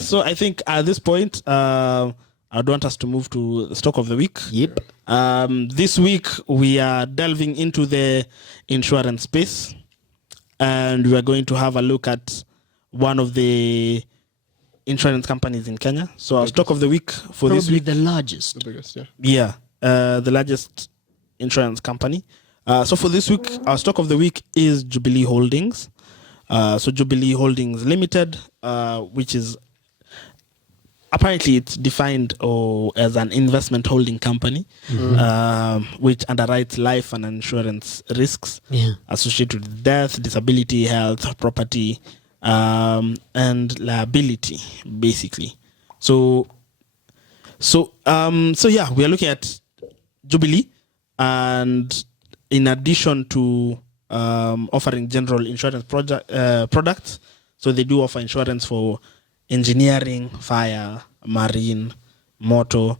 So I think at this point, I'd want us to move to the stock of the week. Yep. This week, we are delving into the insurance space, and we are going to have a look at one of the insurance companies in Kenya. So our stock of the week for Probably this week, the largest. The biggest, yeah. yeah, the largest insurance company. So for this week, our stock of the week is Jubilee Holdings. So Jubilee Holdings Limited, which is apparently it's defined as an investment holding company, which underwrites life and insurance risks associated with death, disability, health, property, and liability, basically. So yeah, we are looking at Jubilee, and in addition to offering general insurance products, so they do offer insurance for engineering, fire, marine, motor,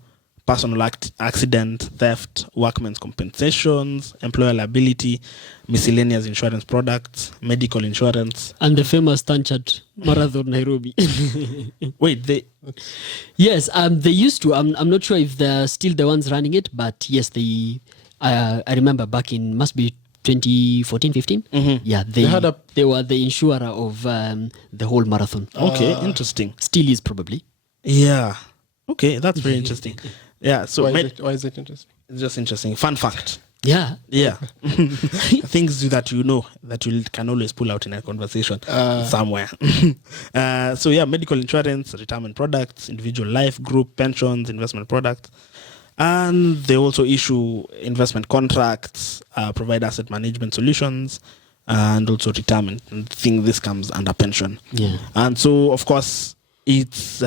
personal accident, theft, workmen's compensations, employer liability, miscellaneous insurance products, medical insurance. And the famous Stanchart Marathon Nairobi. Wait, Yes, they used to. I'm not sure if they're still the ones running it, but yes, they. I remember back in must be 2014, 15. Yeah, they were the insurer of the whole marathon. Okay, interesting. Still is probably. Yeah. Okay, that's very interesting. Yeah. So Why is it interesting? It's just interesting. Fun fact. Yeah. Yeah. Things that that you can always pull out in a conversation somewhere. So yeah, medical insurance, retirement products, individual life, group pensions, investment products. And they also issue investment contracts, provide asset management solutions, and also retirement. I think this comes under pension. Yeah. And so, of course, it's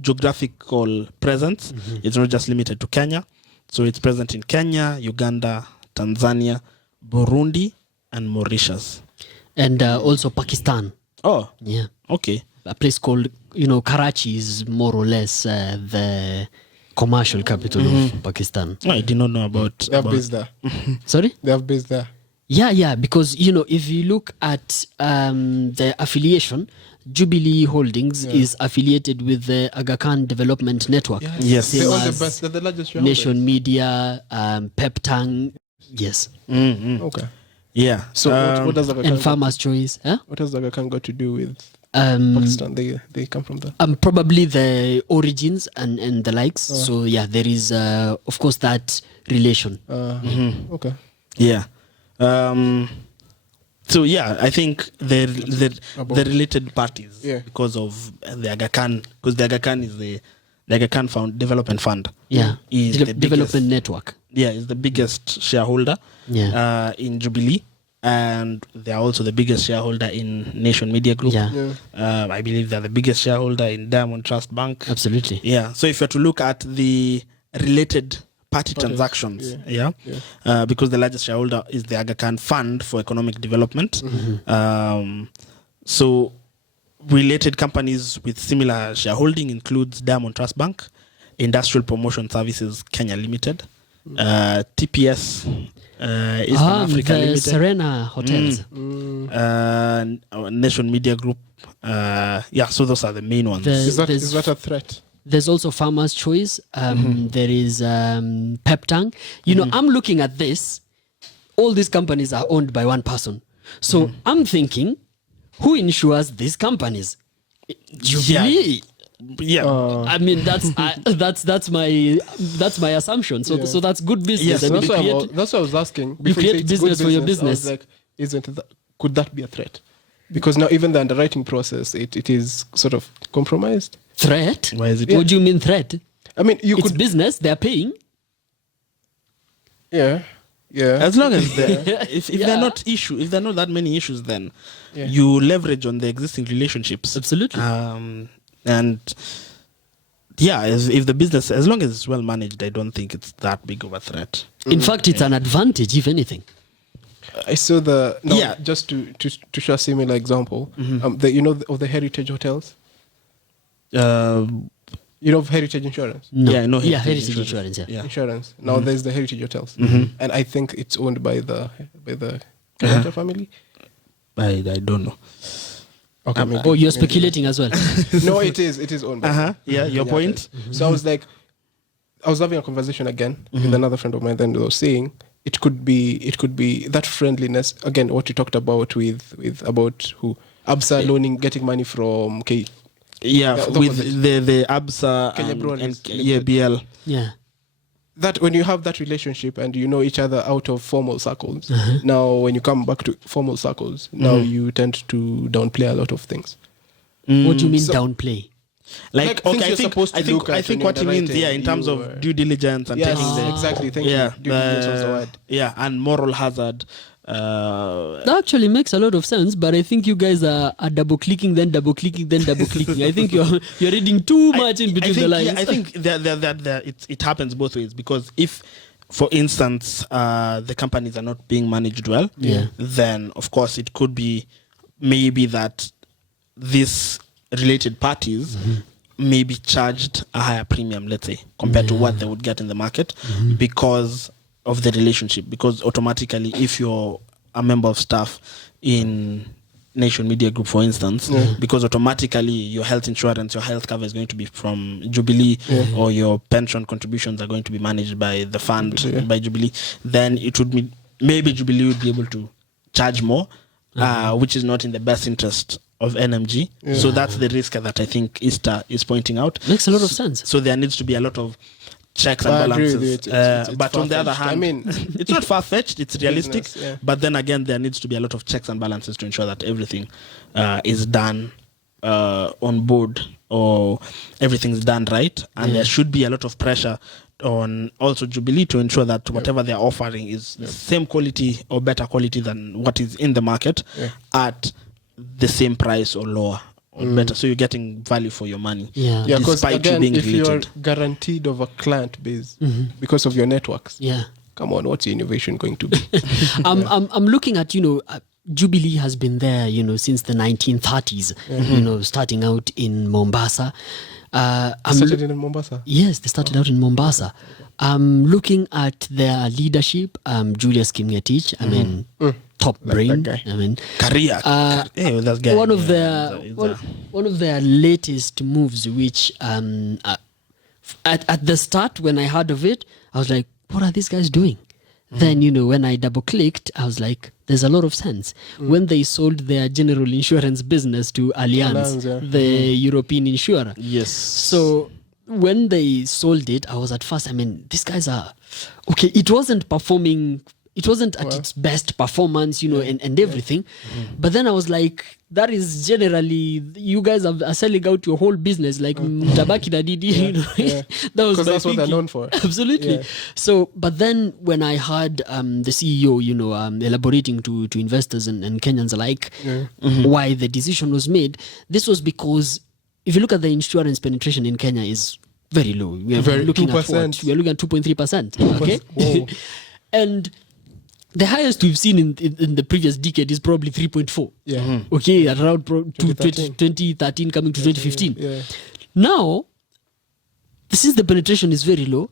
geographical presence. It's not just limited to Kenya. So it's present in Kenya, Uganda, Tanzania, Burundi, and Mauritius. And also Pakistan. Oh, Yeah. okay. A place called, Karachi is more or less the commercial capital of Pakistan. Oh, I did not know about. They have base there. Sorry? They have base there. Yeah, because, if you look at the affiliation, Jubilee Holdings is affiliated with the Aga Khan Development Network. Yes. They Same own the as best. They're the largest shareholders. Nation Media, Peptang, yes. Okay. Yeah. So what does Aga Khan And Farmer's Choice. Huh? what has Aga Khan got to do with Pakistan? They come from there. Probably the origins and the likes. So yeah, there is of course that relation. Okay. Yeah. So yeah, I think the related parties because of the Aga Khan, because the Aga Khan is the Aga Khan Development Fund. Yeah, is the development biggest, network. Yeah, is the biggest shareholder. Yeah. In Jubilee, and they are also the biggest shareholder in Nation Media Group. Yeah. I believe they're the biggest shareholder in Diamond Trust Bank. Absolutely. Yeah. So if you're to look at the related party transactions, because the largest shareholder is the Aga Khan Fund for Economic Development. So related companies with similar shareholding includes Diamond Trust Bank, Industrial Promotion Services Kenya Limited, TPS, Eastern Africa the Limited, Serena Hotels. Nation Media Group. So those are the main ones. Is that a threat? There's also Farmer's Choice. There is Peptang. I'm looking at this. All these companies are owned by one person. So I'm thinking, who insures these companies? Jubilee. Yeah. I mean, that's my assumption. So that's good business. Yes, I mean, That's what I was asking. You Before create say it's business good for your I business. was like, could that be a threat? Because now even the underwriting process, it is sort of compromised. Threat? Why is it? What do you mean threat? I mean, It's business. They're paying. Yeah. As long as if they're not if there are not that many issues, then you leverage on the existing relationships. Absolutely. And if the business, as long as it's well managed, I don't think it's that big of a threat. In fact, it's an advantage, if anything. I saw just to show a similar example. Of the heritage hotels. Of heritage insurance. No. Yeah, I know heritage insurance. Yeah. Insurance. Now there's the heritage hotels, and I think it's owned by the Kenyatta family. I don't know. Okay, maybe. Oh, you're speculating as well. No, it is owned by them. Yeah, your Yeah, point. it is. So I was having a conversation again with another friend of mine. Then they were saying it could be that friendliness again. What you talked about with about who Absa loaning, getting money from Yeah, that with was it. the ABSA Kenya and Breweries yeah, Limited. BL. Yeah. That when you have that relationship and you know each other out of formal circles, now when you come back to formal circles, now you tend to downplay a lot of things. What do you mean So- downplay? Like, things okay, you're supposed to look I at think when what he you're means, yeah, writing, in terms you of were- due diligence and Yes, taking the exactly. Thank yeah, you. Due diligence was the word. yeah, and moral hazard. That actually makes a lot of sense, but I think you guys are double clicking, then double clicking, then double clicking. I think you're reading too much in between the lines. Yeah, I think that it happens both ways, because if, for instance, the companies are not being managed well, Yeah. then of course it could be maybe that these related parties may be charged a higher premium, let's say, compared to what they would get in the market because of the relationship. Because automatically, if you're a member of staff in Nation Media Group, for instance, because automatically your health insurance, your health cover is going to be from Jubilee, or your pension contributions are going to be managed by the fund by Jubilee, then it would be, maybe Jubilee would be able to charge more, which is not in the best interest of NMG. So that's the risk that I think Easter is pointing out. Makes a lot of sense. So there needs to be a lot of checks and I agree with balances. you. It's But on the other far-fetched. hand, I mean, it's not far-fetched, it's realistic. Business, yeah. But then again, there needs to be a lot of checks and balances to ensure that everything is done on board, or everything's done right. And there should be a lot of pressure on also Jubilee to ensure that whatever they're offering is the same quality or better quality than what is in the market at the same price or lower or better. So you're getting value for your money. Yeah. Yeah, because Despite you again, being if you're related. guaranteed of a client base because of your networks, Yeah. come on, what's your innovation going to be? I'm looking at, Jubilee has been there, since the 1930s, starting out in Mombasa. I'm Started in Mombasa. Yes, they started out in Mombasa. I'm looking at their leadership. Julius Kimngetich, top brain. that guy. Career. Hey, that guy. One of Yeah, their he's a- one of their latest moves, which at the start when I heard of it, I was like, what are these guys doing? Then when I double clicked, I was like, there's a lot of sense. When they sold their general insurance business to Allianz, Allianz, yeah. the European insurer. Yes. So when they sold it, I was at first, these guys are okay. It wasn't performing. It wasn't at its best performance, and everything. But then I was like, that is generally, you guys are selling out your whole business like Tabaki Dadidi. That was Because my that's what they're thinking. known for. Absolutely. Yeah. So, but then when I heard the CEO, elaborating to investors and Kenyans alike why the decision was made, this was because if you look at the insurance penetration in Kenya is very low. We are looking at 2%. we are looking at 2.3%. Okay, Whoa. and the highest we've seen in the previous decade is probably 3.4. Yeah. Okay, around 2013. 2013 coming to 2015. Yeah. Now, since the penetration is very low,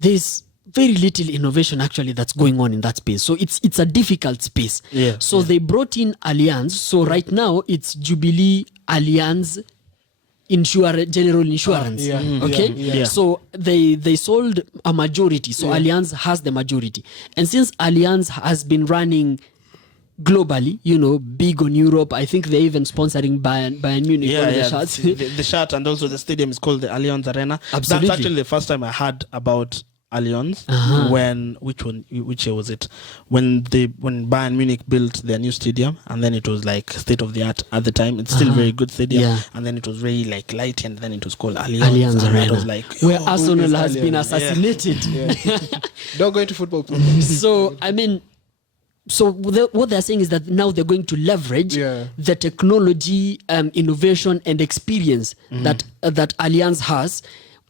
there's very little innovation actually that's going on in that space. So it's a difficult space. Yeah. So they brought in Allianz. So right now it's Jubilee Allianz General Insurance. Yeah. Okay. Yeah. So they sold a majority. So Allianz has the majority. And since Allianz has been running globally, big on Europe, I think they're even sponsoring Bayern Munich. One of the shots. The shirt, and also the stadium is called the Allianz Arena. Absolutely. That's actually the first time I heard about Allianz. Which year was it? When Bayern Munich built their new stadium, and then it was like state of the art at the time. It's still very good stadium, Yeah. and then it was very like light, and then it was called Allianz. Allianz and Arena, it was like where who Arsenal is has been Allianz? assassinated. Don't go into football, please. So what they're saying is that now they're going to leverage the technology, innovation, and experience that Allianz has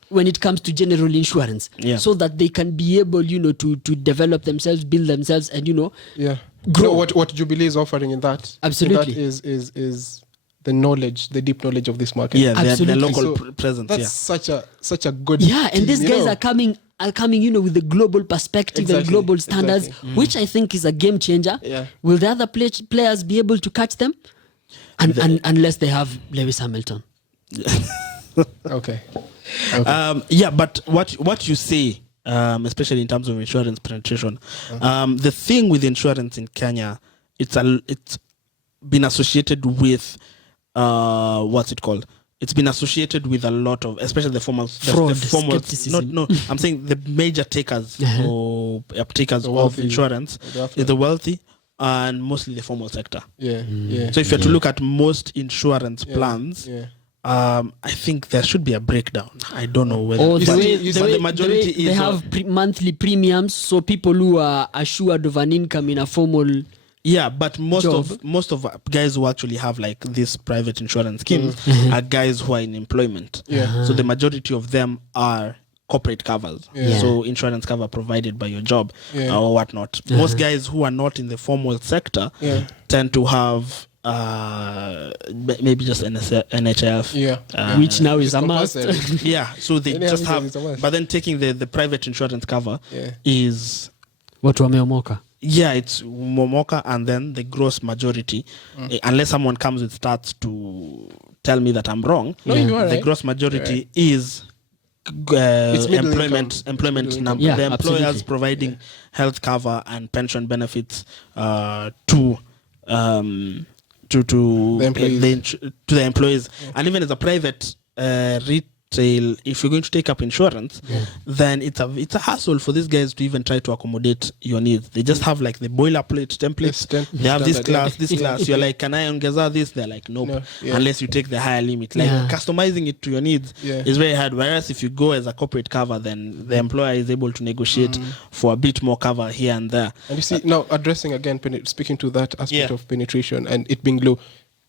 when it comes to general insurance, so that they can be able, to develop themselves, build themselves, and grow. No, what Jubilee is offering in that, Absolutely. in that is the knowledge, the deep knowledge of this market. yeah, their Absolutely. local So presence. That's such a good. Yeah, and team, these guys are coming, with the global perspective and Exactly, global standards, exactly. which I think is a game changer. Yeah. Will the other players be able to catch them? Unless they have Lewis Hamilton. Okay. Yeah, but what you say, especially in terms of insurance penetration, the thing with insurance in Kenya, it's been associated with what's it called? It's been associated with a lot of, especially the formal Fraud, the formal, skepticism. no, I'm saying the major takers or uptakers The of wealthy, insurance the affluent. is the wealthy and mostly the formal sector. Yeah. Mm. Yeah. So if you're to look at most insurance Yeah, plans, yeah. I think there should be a breakdown. I don't know whether. Or You the see- way, you the see- way, the majority the way they is have monthly premiums, so people who are assured of an income in a formal. yeah, but most job. of guys who actually have like these private insurance schemes are guys who are in employment. Yeah. So the majority of them are corporate covers. Yeah. So insurance cover provided by your job Yeah. or whatnot. Most guys who are not in the formal sector Yeah. tend to have maybe just NHF. Yeah. Which now is It's a must. compulsory. Yeah, so they Any just other have, is a must. but then taking the private insurance cover Yeah. is, Watu wameomoka. yeah, it's momoka, and then the gross majority, unless someone comes with stats to tell me that I'm wrong, No, you are the right. gross majority is It's middle employment income. employment Middle number. income. The Yeah, employers absolutely. providing health cover and pension benefits to The employees. to the employees, and even as a private retail, if you're going to take up insurance, then it's a hassle for these guys to even try to accommodate your needs. They just have like the boilerplate templates. They have this Standard, class, yeah. this class. You're like, can I ongeza this? They're like, nope. No, yeah. Unless you take the higher limit. Like Yeah. customizing it to your needs Yeah. is very hard. Whereas if you go as a corporate cover, then the employer is able to negotiate for a bit more cover here and there. And you see, now addressing again, speaking to that aspect Yeah. of penetration and it being low,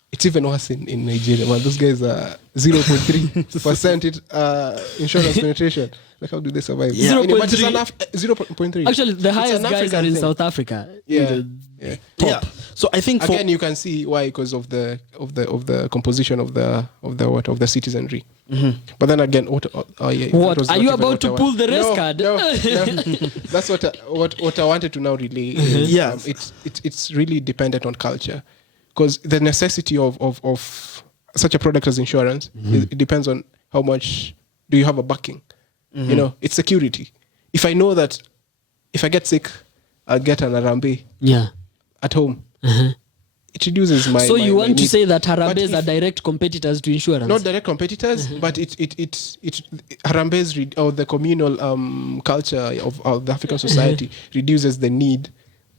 it's even worse in Nigeria. Man, those guys are 0.3% insurance penetration. Like, how do they survive? Yeah. Anyway, but it's 0.3. 0.3. Actually, the It's highest an guys are African in thing. South Africa. Yeah. Yeah. Yeah. So I think for Again, you can see why, because of the composition of the citizenry. But then again, what? Oh yeah. What? that was Are you not even about what to I pull want- the race No, card? No, no. That's what I wanted to now relay. Is, Yes. It's really dependent on culture, because the necessity of such a product as insurance it depends on how much do you have a backing. You know, it's security. If I know that if I get sick, I'll get an Arambe Yeah. at home. It reduces my. So you my want to need. say that But Harambes if- are direct competitors to insurance? not direct competitors, but it Harambes or the communal culture of the African society reduces the need.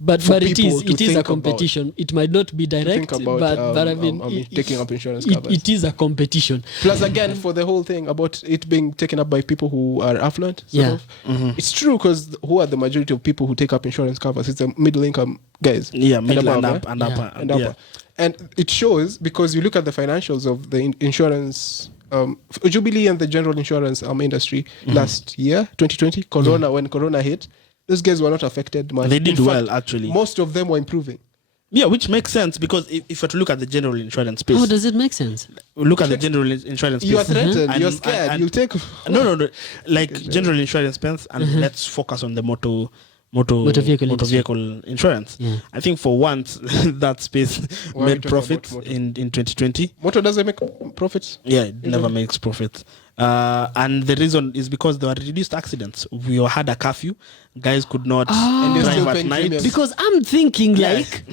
but for it people is to a think about- competition. It might not be direct, think about, but I mean, taking up insurance it, covers. it is a competition. Plus, again, for the whole thing about it being taken up by people who are affluent, sort Yeah. of, it's true, because who are the majority of people who take up insurance covers? It's the middle income guys. yeah, middle and above, up eh? and Yeah. upper. And upper. And it shows, because you look at the financials of the insurance, Jubilee and the general insurance industry last year, 2020, when Corona hit, those guys were not affected much. They did In well, fact, actually. Most of them were improving. Yeah, which makes sense, because if you're to look at the general insurance space, How does it make sense? look at the general insurance space. You are threatened. and- You're scared. and- You take. No. Like general insurance space, and let's focus on the motor vehicle industry. vehicle insurance. Yeah. I think for once that space Why are we made talking profits about motor? in 2020. Motor doesn't make profits. Yeah, it never makes profits. And the reason is because there were reduced accidents. We had a curfew. Guys could not And they're still drive at paying night. premiums. Because I'm thinking like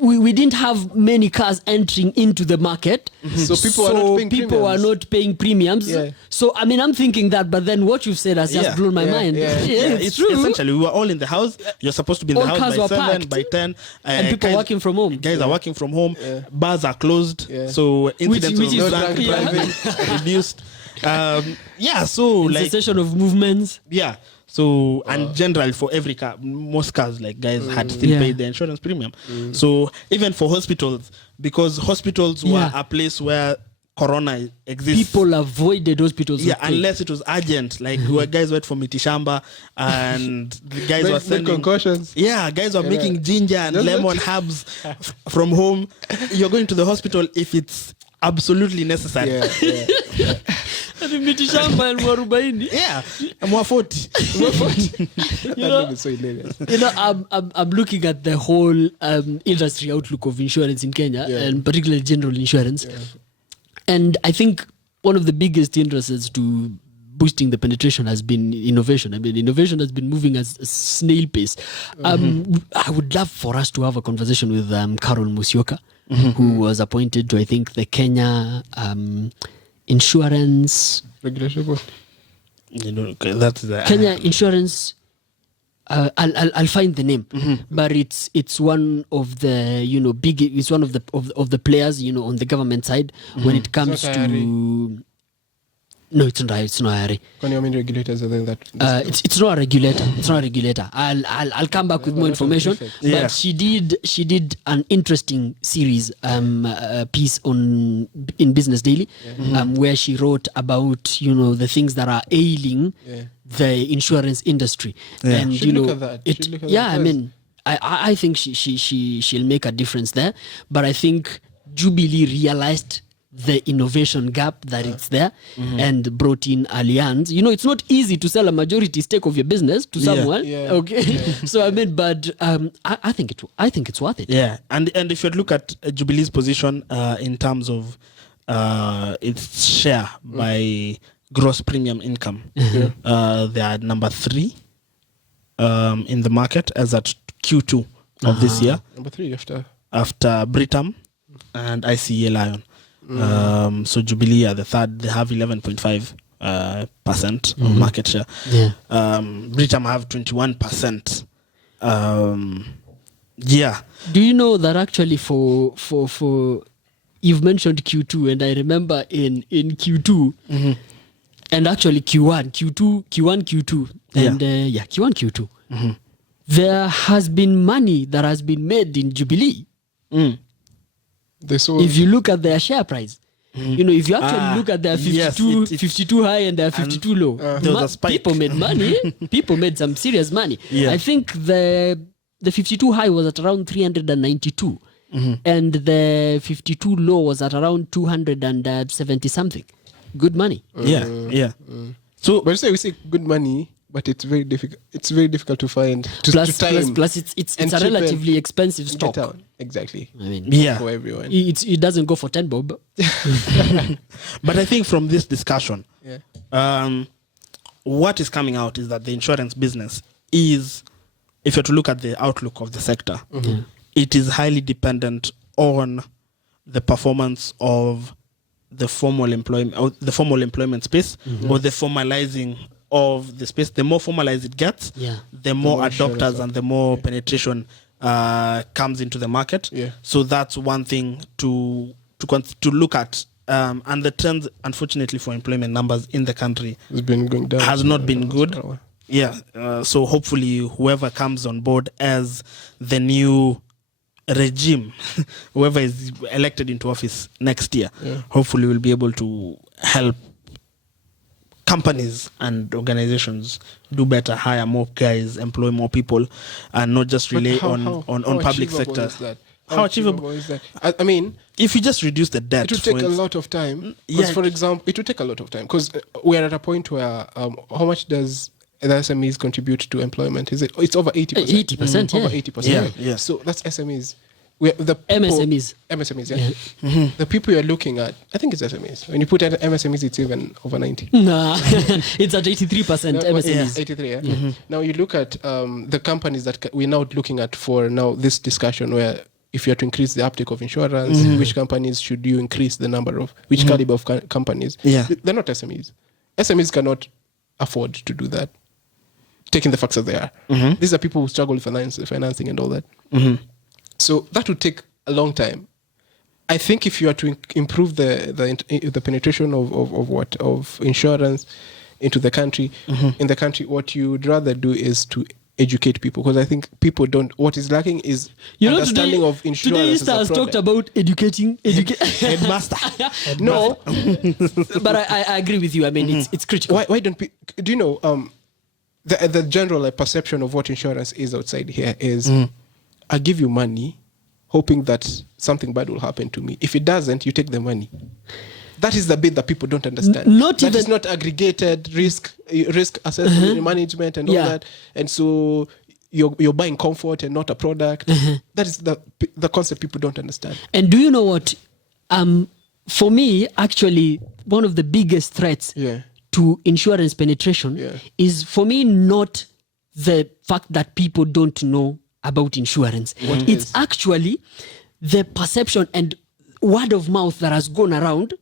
we didn't have many cars entering into the market. So people are not paying people are premiums. not paying premiums. Yeah. So I mean I'm thinking that, but then what you've said has just Yeah. blown my Yeah, mind. yeah. It's true. Essentially, we were all in the house. You're supposed to be in All the house cars by were 7, packed. by 10. And people guys- working from home. Guys are working from home. Bars are closed. Yeah. So incidents which of is drunk like- yeah. driving reduced. Yeah, so like Cessation of movements. yeah. So and generally for every car, most cars like guys had still Yeah. paid the insurance premium. So even for hospitals, because hospitals were Yeah. a place where corona exists. People avoided hospitals. Yeah, of plague. unless it was urgent, like where guys went for mitishamba and the guys were Made sending concussions. Yeah, guys were making ginger and Just lemon herbs from home. You're going to the hospital if it's absolutely necessary. Yeah. Ati miti shamba elfu 40. Yeah, more 40. That know- name is so hilarious. I'm looking at the whole industry outlook of insurance in Kenya, Yeah. and particularly general insurance. And I think one of the biggest hindrances to boosting the penetration has been innovation. I mean, innovation has been moving at a snail pace. I would love for us to have a conversation with Carol Musyoka, who was appointed to, I think, the Kenya Insurance... Regulatory board. You know, okay, that's the Kenya Insurance. I'll find the name, but it's one of the big. It's one of the players on the government side when it comes not to. IRA. No, it's not. It's not IRA. Can you mean regulators other than that? It's not a regulator. It's not a regulator. I'll come back with more information. Perfect. Yeah. But she did an interesting series piece in Business Daily, where she wrote about the things that are ailing the insurance industry, and Should look at that. Should look at yeah, that I mean, I think she'll make a difference there. But I think Jubilee realized the innovation gap that it's there and brought in Allianz. It's not easy to sell a majority stake of your business to someone. Yeah. Okay. So I mean, but I think it's worth it. Yeah, and if you look at Jubilee's position in terms of its share by gross premium income, they are number 3 in the market as at Q2 of this year, Number 3 after Britam and ICA Lion. So Jubilee are the third. They have 11.5% of market share. Yeah. Britam have 21%. Yeah. Do you know that actually for you've mentioned Q2, and I remember in Q2 and actually Q1, Q2, and Q1, Q2. There has been money that has been made in Jubilee. They saw If you look at their share price, if you actually look at their 52, yes, 52 high and their 52 low, there was a spike. people made money. People made some serious money. Yeah. I think the 52 high was at around 392, and the 52 low was at around 270 something. Good money. Yeah. So But we say good money, but it's very difficult. It's very difficult to find. To time Plus it's and a cheapen relatively expensive and stock. get out. Exactly. I mean, yeah. For everyone. it doesn't go for 10 bob. But I think from this discussion, Yeah. what is coming out is that the insurance business is, if you're to look at the outlook of the sector, it is highly dependent on the performance of the formal employment space, or the formalizing of the space. The more formalized it gets, the more adopters and the more penetration comes into the market. Yeah. So that's one thing to look at. And the trends, unfortunately, for employment numbers in the country It's been going down. has not been good. Yeah. So hopefully, whoever comes on board as the new regime, whoever is elected into office next year, hopefully will be able to help companies and organizations do better, hire more guys, employ more people, and not just But rely how on public achievable sector. is that? How achievable? is that? I mean, If you just reduce the debt, it would take a lot of time. Because, for example, it would take a lot of time because we're at a point where how much does the SMEs contribute to employment? It's over 80%. 80%, Over yeah. 80%. Yeah, right? yeah. So that's SMEs. The people, MSMEs. MSMEs, yeah. The people you're looking at, I think it's SMEs. When you put MSMEs, it's even over 90. Nah, it's at 83% MSMEs. 83, yeah. Now you look at the companies that we're now looking at for now this discussion where if you are to increase the uptake of insurance, which companies should you increase the number of, which caliber of companies? Yeah. They're not SMEs. SMEs cannot afford to do that, taking the facts as they are. These are people who struggle with financing and all that. So that would take a long time. I think if you are to improve the penetration of insurance into the country, in the country, what you would rather do is to educate people, because I think people don't. What is lacking is understanding of insurance. Today, as Easter a has product. talked about educating. Headmaster. No, but I agree with you. I mean, it's critical. Why don't do you know the general perception of what insurance is outside here is I give you money hoping that something bad will happen to me. If it doesn't, you take the money. That is the bit that people don't understand. That is not aggregated risk assessment, management, and all that. And so you're buying comfort and not a product. That is the concept people don't understand. And do you know what? For me, actually, one of the biggest threats to insurance penetration is, for me, not the fact that people don't know about insurance. It's actually the perception and word of mouth that has gone around,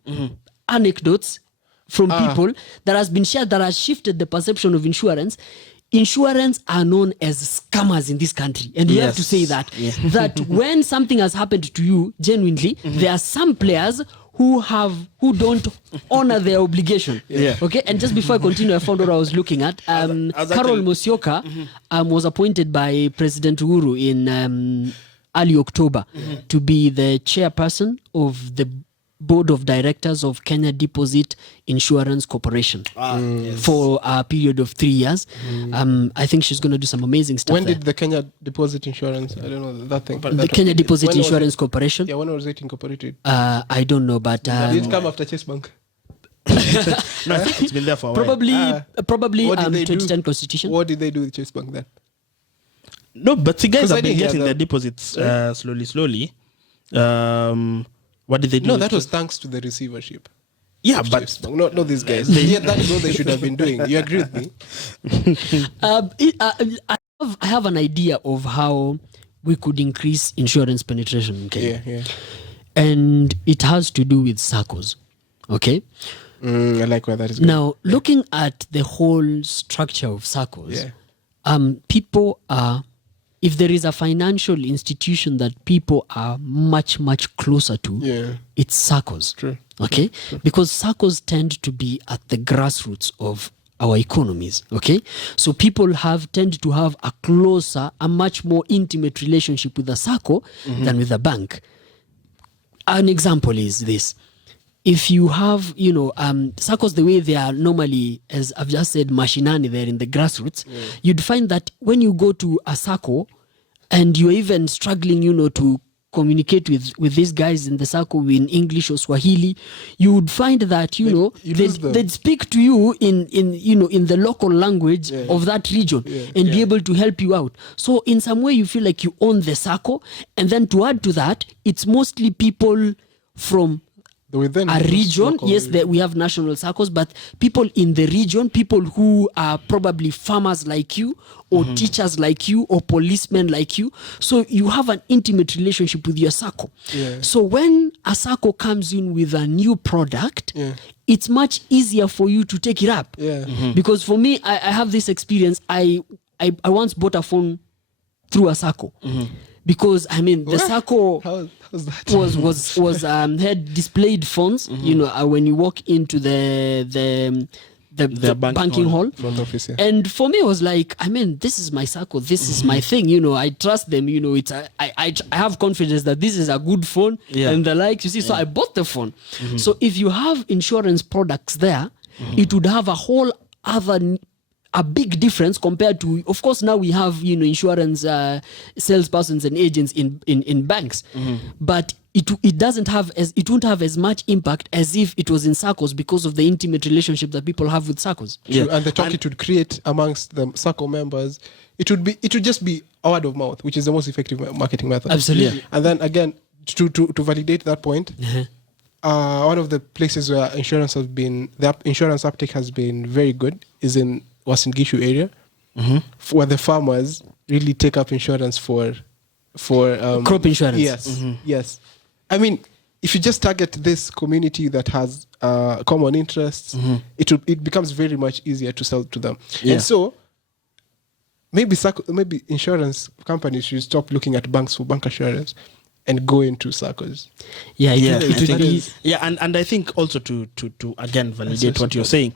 anecdotes from people that has been shared, that has shifted the perception of insurance. Insurance are known as scammers in this country, and we have to say that that when something has happened to you, genuinely, there are some players who don't honor their obligation. Okay. And just before I continue, I found what I was looking at. Carol Musyoka was appointed by President Uhuru in early October to be the chairperson of the board of directors of Kenya Deposit Insurance Corporation for a period of 3 years. I think she's going to do some amazing stuff. When did the Kenya Deposit Insurance, I don't know that thing. The Kenya Deposit Insurance Corporation? Yeah, when was it incorporated? I don't know, but... did it come after Chase Bank? No, I think it's been there for a while. Probably 2010 constitution. What did they do with Chase Bank then? No, but the guys have been getting their deposits slowly. What did they do? No, that was thanks to the receivership. Yeah, but not these guys. That is what they should have been doing. You agree with me? I have an idea of how we could increase insurance penetration in Kenya. Yeah. And it has to do with SACCOs. Okay? I like where that is going. Now, looking at the whole structure of SACCOs, people are... If there is a financial institution that people are much, much closer to, it's SACCOs. True. Okay? True. Because SACCOs tend to be at the grassroots of our economies. Okay? So people tend to have a much more intimate relationship with a SACCO than with a bank. An example is this. If you have, SACCOs, the way they are normally, as I've just said, machinani, they're in the grassroots, you'd find that when you go to a SACCO and you're even struggling, to communicate with these guys in the SACCO in English or Swahili, you would find that, they'd speak to you in the local language of that region and be able to help you out. So in some way, you feel like you own the SACCO. And then to add to that, it's mostly people from a region. Yes, we have national SACCOs, but people in the region, people who are probably farmers like you, or teachers like you, or policemen like you. So you have an intimate relationship with your SACCO. So when a SACCO comes in with a new product, it's much easier for you to take it up. Because for me, I have this experience. I once bought a phone through a SACCO. Because the SACCO was had displayed phones. When you walk into the banking hall, front office, and for me it was like, this is my SACCO, this is my thing. I trust them. It's I have confidence that this is a good phone and the likes. You see, so I bought the phone. So if you have insurance products there, it would have a whole other. A big difference compared to, of course, now we have insurance salespersons and agents in banks, but it won't have as much impact as if it was in SACCOs, because of the intimate relationship that people have with SACCOs. And the talk it would create amongst the SACCO members, it would just be a word of mouth, which is the most effective marketing method. Absolutely. And then again, to validate that point, one of the places where the insurance uptake has been very good is in Uasin Gishu area, where the farmers really take up insurance for crop insurance. Yes, yes. If you just target this community that has common interests, it becomes very much easier to sell to them. And so maybe insurance companies should stop looking at banks for bank assurance and go into SACCOs. And I think also to again validate what you're saying.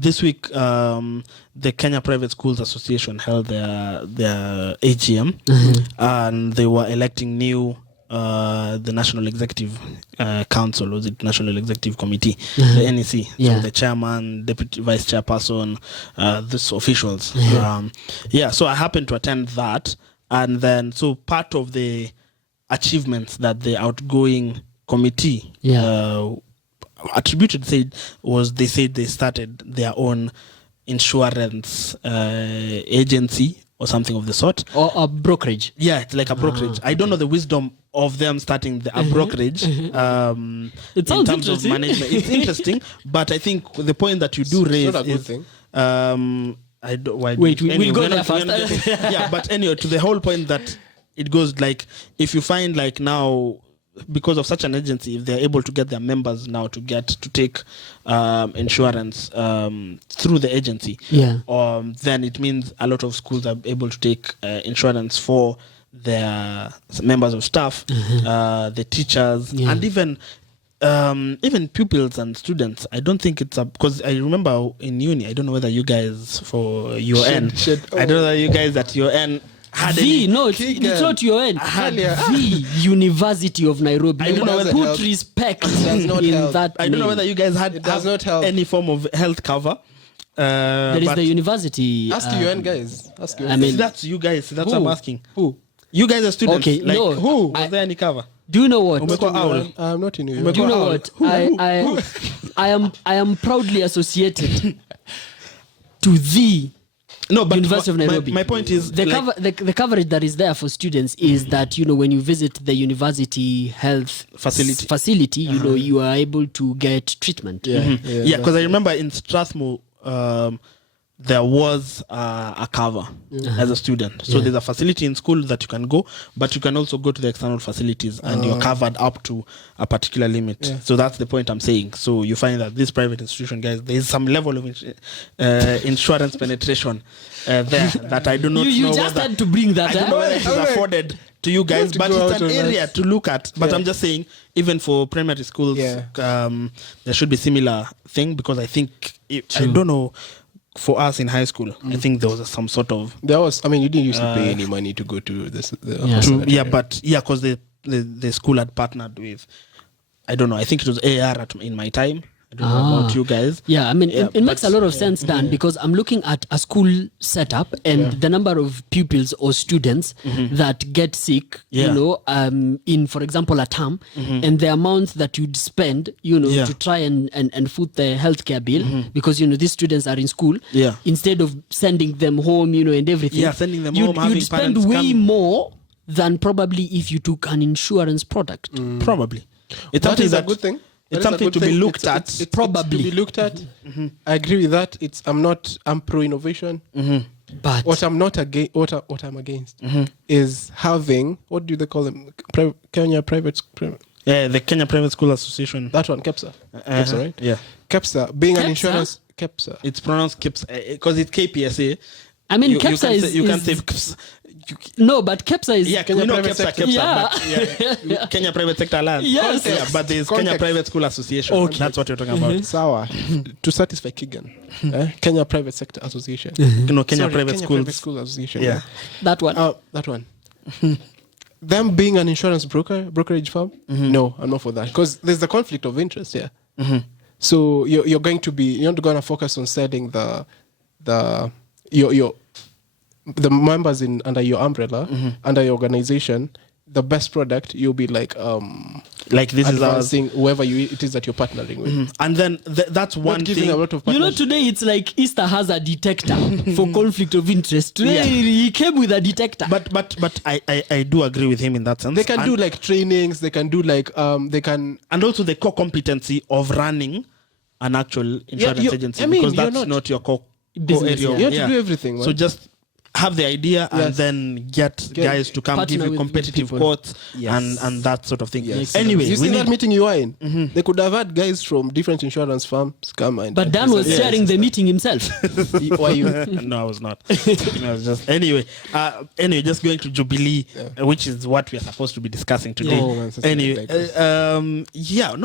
This week, the Kenya Private Schools Association held their AGM, and they were electing new the National Executive Council, was it National Executive Committee, the NEC, so the chairman, deputy vice chairperson, these officials. So I happened to attend that, and then so part of the achievements that the outgoing committee attributed they said they started their own insurance agency or something of the sort, or a brokerage. Yeah, it's like a brokerage. I don't know the wisdom of them starting a brokerage. It In sounds terms of interesting. management, it's interesting. But I think the point that you do raise not a good is, thing. I don't. Why, Wait, we'll anyway, go we're there not- first. we're not- yeah, but anyway, to the whole point that it goes like, if you find like now, because of such an agency, if they're able to get their members now to take insurance through the agency, Yeah. then it means a lot of schools are able to take insurance for their members of staff, the teachers, Yeah. and even pupils and students. I don't think it's because I remember in uni, I don't know whether you guys for UN, I don't know whether you guys at UN had any. No, it's not your end. The University of Nairobi. I don't know whether- Put respect does not in help. that. I don't know name. whether you guys It does not help. any form of health cover. There is but the university. Ask UN guys. Ask UN. I mean, see, that's you guys. That's what Who? I'm asking. Who? You guys are students. Okay, like, no. who? I- Was there any cover? do you know what? Umekuwa owl. I'm not in New Umekuwa York. Do you know owl. what? I am proudly associated to the No, but University of my- Nairobi. My point is the like, the coverage that is there for students is that when you visit the university health Facility. you are able to get treatment. yeah, because I remember in Strathmore, there was a cover as a student. So there's a facility in school that you can go, but you can also go to the external facilities and you're covered up to a particular limit. Yeah. So that's the point I'm saying. So you find that this private institution, guys, there's some level of insurance penetration there that I do not You know just whether, had to bring that. I don't know whether it is Alright. afforded to you guys, have to but go it's out an on area that. to look at. But Yeah. I'm just saying, even for primary schools, Yeah. there should be similar thing, because I think I don't know. For us in high school, I think there was some sort of There was. I mean, you didn't used to pay any money to go to this. Yeah. because the school had partnered with, I don't know. I think it was AR in my time. I don't know about you guys. Yeah, I mean, Yeah, it makes a but- lot of sense, Dan, because I'm looking at a school setup and the number of pupils or students that get sick, Yeah. in, for example, a term, and the amount that you'd spend, Yeah. to try and foot the healthcare bill, because, these students are in school, Yeah. instead of sending them home, and everything. Yeah, sending them you'd, home, having you'd spend parents way come. more than probably if you took an insurance product. Probably. It's That something is a that good thing. It's That is a something good to be thing. looked It's- at. it's Probably. to be looked at. I agree with that. I'm pro innovation. But What I'm not against, what I'm against, is having, what do they call them? Kenya private. Yeah, the Kenya Private School Association. That one, KEPSA. KEPSA, right? Yeah, KEPSA being an KEPSA? insurance. KEPSA. it's pronounced KIPS because it's KPSA. I mean, you KEPSA can't is, say, you can't say is KPS. no, but KEPSA is Yeah, Kenya we know Private KEPSA, Sector. KEPSA, Yeah. but Kenya Private Sector Alliance. Yes. Yeah, but there's Context. Kenya Private School Association. Okay. That's what you're talking about. Sawa. To satisfy Keegan. Kenya Private Sector Association. Kenya Sorry, Private Schools. Private School Association. Yeah. that one. That one. Them being an insurance brokerage firm, no, I'm not for that, because there's the conflict of interest here. So you're going to focus on selling the members under your umbrella, under your organization, the best product. You'll be like Like this is ours. advancing whoever it is that you're partnering with. And then that's one Not giving thing. a lot of Today it's like Easter has a detector for conflict of interest. Today Yeah. he came with a detector. But I do agree with him in that sense. They can and, do like trainings. They can do like they can. and also the core competency of running an actual insurance you- agency, I mean, because you're that's not your core Business, area. yeah. You have to do everything. So man. just have the idea and Yes. then get guys to come Partner give you with competitive people. quotes Yes. and that sort of thing. Yes. Anyway, you we see that need, meeting you are in? They could have had guys from different insurance firms come and. But Dan was Yes. sharing the meeting himself. Why you? no, I was not. I was just anyway. Just going to Jubilee, which is what we are supposed to be discussing today. Oh, man, such a anyway,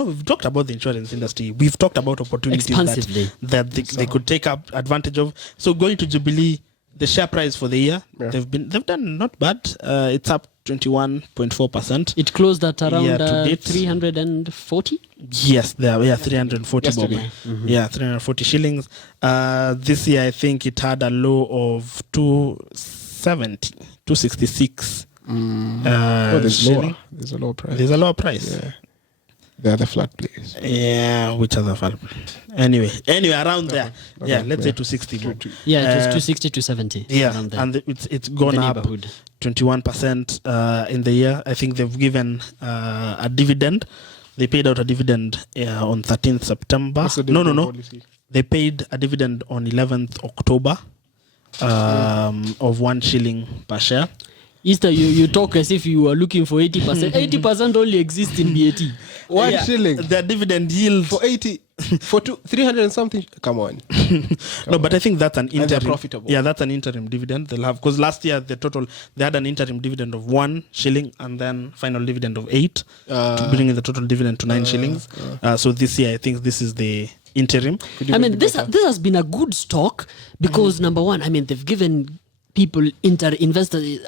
we've talked about the insurance industry. We've talked about opportunities Expansively. that they could take up advantage of. So going to Jubilee, the share price for the year, they've done not bad. It's up 21.4%. It closed at around Yeah, to date. 340. Yes, there are 340 bob. Yesterday. Yeah, 340 shillings. This year, I think it had a low of 266. There's shilling. lower. There's a lower price. There's a lower price. Yeah. The other flat place. Yeah, which other flat? Anyway, around there. Okay, Yeah, let's say yeah. 260 more. Yeah, it was 260 to 70. Yeah, around there. and it's gone The up neighborhood. 21% in the year. I think they've given a dividend. They paid out a dividend on 13th September. What's the No. dividend policy? They paid a dividend on 11th October of 1 shilling per share. Easter, you talk as if you are looking for 80%. 80% only exists in BAT. 1 shilling Their dividend yield. for 80 for 300 and something. Come on. No, but I think that's an they're interim. profitable. Yeah, that's an interim dividend they'll have, because last year they had an interim dividend of 1 shilling and then final dividend of 8, bringing the total dividend to 9 shillings. So this year I think this is the interim. I mean, this has been a good stock because number one, I mean, they've given people investors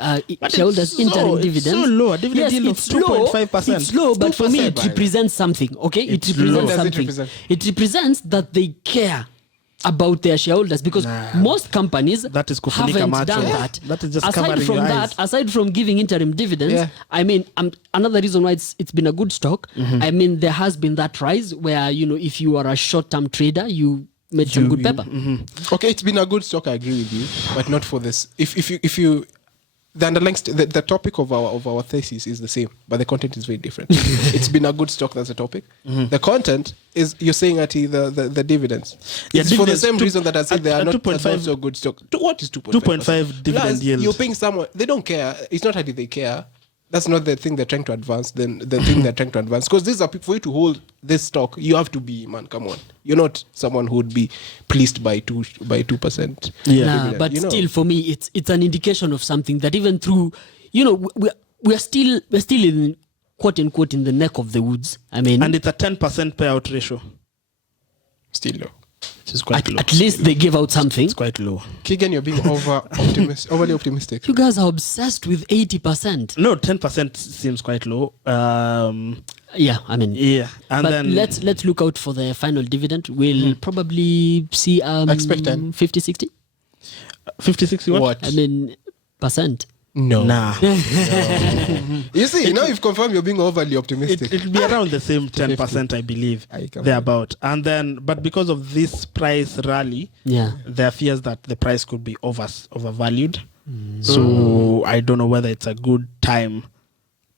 shareholders interim dividends. So low, a dividend yield of 2.5%. It's low, but for me 2%, it represents something. Okay, it represents What does it something. represent? It represents that they care about their shareholders, because most companies That is kufunika haven't macho. done Yeah. that. That is just aside covering from your that, eyes. aside from giving interim dividends, Yeah. I mean, another reason why it's been a good stock. I mean, there has been that rise where, you know, if you are a short-term trader, you made some good paper. Okay, it's been a good stock. I agree with you, but not for this. If you the underlying the topic of our thesis is the same, but the content is very different. It's been a good stock. That's the topic. The content is, you're saying at the dividends. Yeah, It's for the dividends, same reason that I said they are not 2.5 so good stock. What is 2.5 dividend yield. You're paying someone. They don't care. It's not that they care. That's not the thing they're trying to advance. Then the thing they're trying to advance, because these are people, for you to hold this stock, you have to be, man. Come on, you're not someone who would be pleased by 2%. Yeah. Nah, dividend, but you know. still, for me, it's an indication of something that even through, you know, we're still in, quote unquote, in the neck of the woods. I mean, And it's a 10% payout ratio, Still low. which is quite low. at least they give out something. It's quite low. Keegan, you're being overly optimistic. You guys are obsessed with 80%. No, 10% seems quite low. Yeah, I mean, Yeah, and but then let's look out for the final dividend. We'll probably see Expect 10. 50, 60. 50, 60 what? I mean, percent. No. Nah. You see, now you've confirmed you're being overly optimistic. It'll be around the same 10%, I believe, Aye, come thereabout. And then, but because of this price rally, Yeah. there are fears that the price could be overvalued. So I don't know whether it's a good time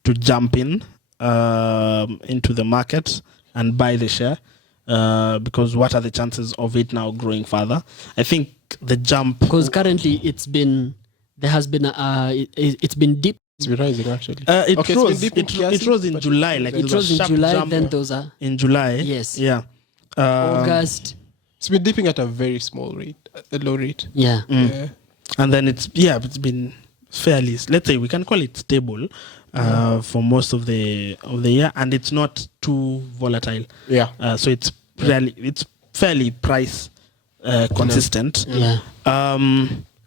to jump into the market and buy the share, because what are the chances of it now growing further? I think the jump, Because currently it's been deep. It's been rising, actually. it Okay, it's rose. been deep in It rose in but July. Like It there was a in sharp July, jump then those are in July. Yes. Yeah. August. It's been dipping at a very small rate, a low rate. Yeah. Yeah. And then it's been fairly, let's say we can call it stable for most of the year, and it's not too volatile. Yeah. So it's fairly price consistent. Yeah.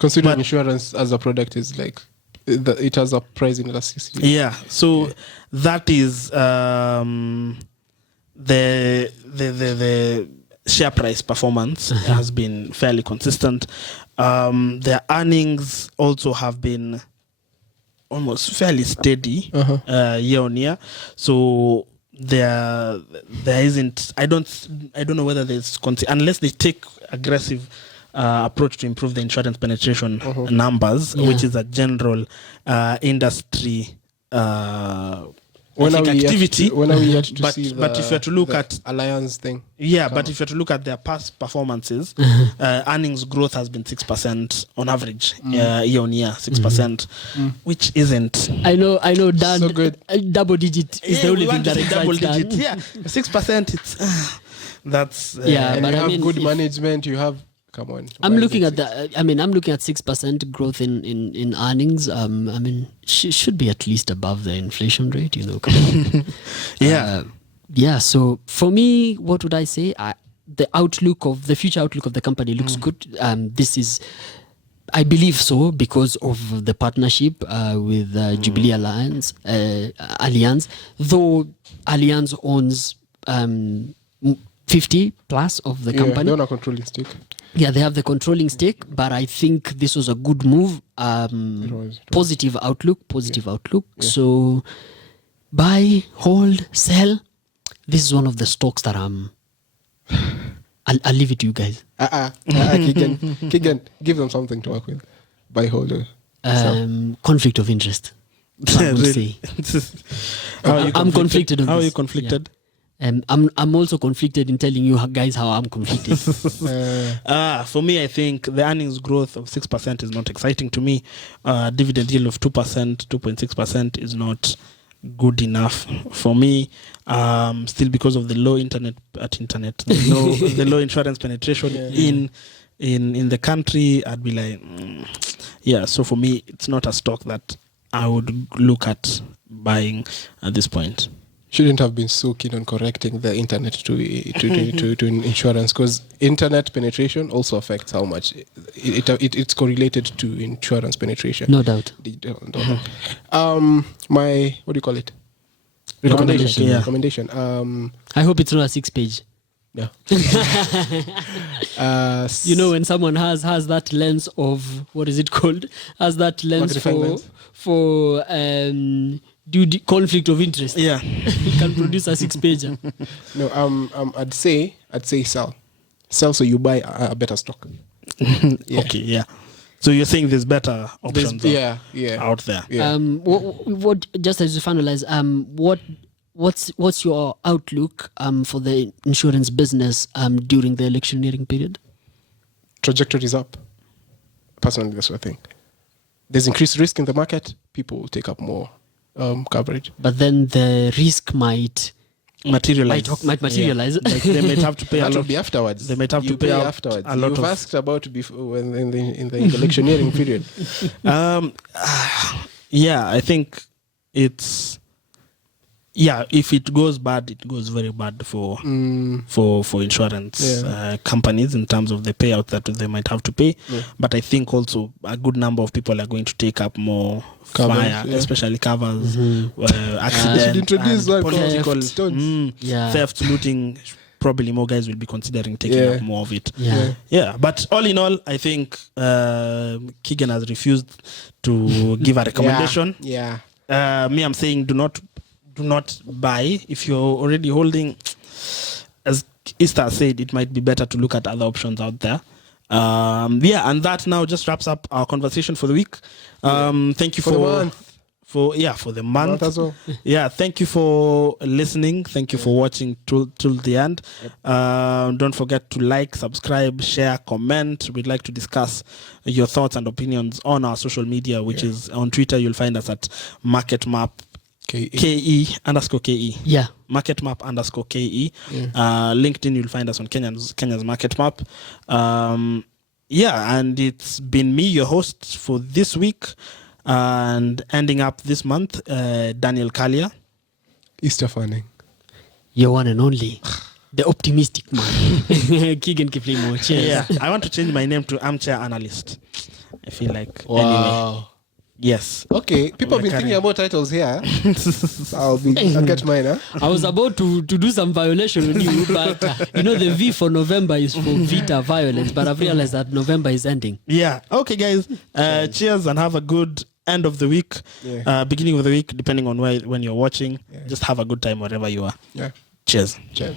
Considering But- insurance as a product is like, it has a price in elasticity. Yeah. So that is the share price performance has been fairly consistent. Their earnings also have been almost fairly steady year on year. So there isn't. I don't know whether there's unless they take aggressive approach to improve the insurance penetration numbers, which is a general industry. When are we activity. yet to But- see but if you are to look the at- alliance thing? Yeah, but if you were to look at their past performances, earnings growth has been 6% on average year on year, 6%, which isn't. I know. Dan, So good. Double digit is the Yeah, only we thing want to that see double excites Dan. digit. Yeah, 6%. It's that's Yeah, And but you I have mean, good if- management. You have, come on. I'm why is looking it at six? the. I mean, I'm looking at 6% growth in earnings. I mean, should be at least above the inflation rate. You know. Come on. Yeah. Yeah. So for me, what would I say? The future outlook of the company looks good. This is, I believe so, because of the partnership with Jubilee Alliance. Though Alliance owns 50 plus of the Yeah, company. they're on a controlling stake. Yeah, they have the controlling stake, but I think this was a good move. was. Positive outlook. So buy, hold, sell. this is one of the stocks that I'll leave it to you guys. Keegan, give them something to work with. Buy, hold, sell. Conflict of interest. I would say. I'm conflicted on How are this. you conflicted? I'm also conflicted in telling you guys how I'm conflicted. For me, I think the earnings growth of 6% is not exciting to me. Dividend yield of 2%, 2.6% is not good enough for me. Still because of the low the low insurance penetration in the country, I'd be like, so for me, it's not a stock that I would look at buying at this point. Shouldn't have been so keen on correcting the internet to insurance, because internet penetration also affects how much it's correlated to insurance penetration. No doubt. My, what do you call it? Recommendation. Yeah. Recommendation. I hope it's not a 6-page. Yeah. You know, when someone has that lens of, what is it called? Has that lens for conflict of interest. Yeah. You can produce a 6-pager. No, I'd say sell. Sell so you buy a better stock. Yeah. Okay, yeah. So you're saying there's better options out there. Yeah. What just as you finalize, what's your outlook for the insurance business during the electioneering period? Trajectory is up. Personally, that's what I think. There's increased risk in the market. People will take up more coverage. But then the risk might materialize. Might materialize. Yeah. Like they might have to pay that a lot. will be afterwards. They might have to pay out afterwards. a lot. You've asked about before in the electioneering period. Yeah, I think it's. Yeah, if it goes bad, it goes very bad for insurance companies in terms of the payout that they might have to pay. Yeah. But I think also a good number of people are going to take up more covers, fire, especially covers, accident, political theft, looting. Probably more guys will be considering taking up more of it. Yeah. But all in all, I think Keegan has refused to give a recommendation. Yeah. Me, I'm saying do not buy if you're already holding. As Esther said, it might be better to look at other options out there. And that now just wraps up our conversation for the week. Thank you for the month as well. Thank you for listening. Thank you for watching till the end. Don't forget to like, subscribe, share, comment. We'd like to discuss your thoughts and opinions on our social media, which is on Twitter. You'll find us at MarketMap KE_KE. Yeah. MarketMap_KE. LinkedIn, you'll find us on Kenya's Market Map. And it's been me, your host for this week, and ending up this month, Daniel Kalia. Easter Fanning. Your one and only. The optimistic man. Keegan Kiplimo. Cheers. Yeah. I want to change my name to Armchair Analyst. I feel like anyway. Yes. Okay. People have been thinking about titles here. I'll get mine. Huh? I was about to do some violation on you, but the V for November is for Vita violence, but I've realized that November is ending. Yeah. Okay, guys. Cheers and have a good end of the week. Beginning of the week, depending on when you're watching. Just have a good time wherever you are. Yeah. Cheers. Cheers.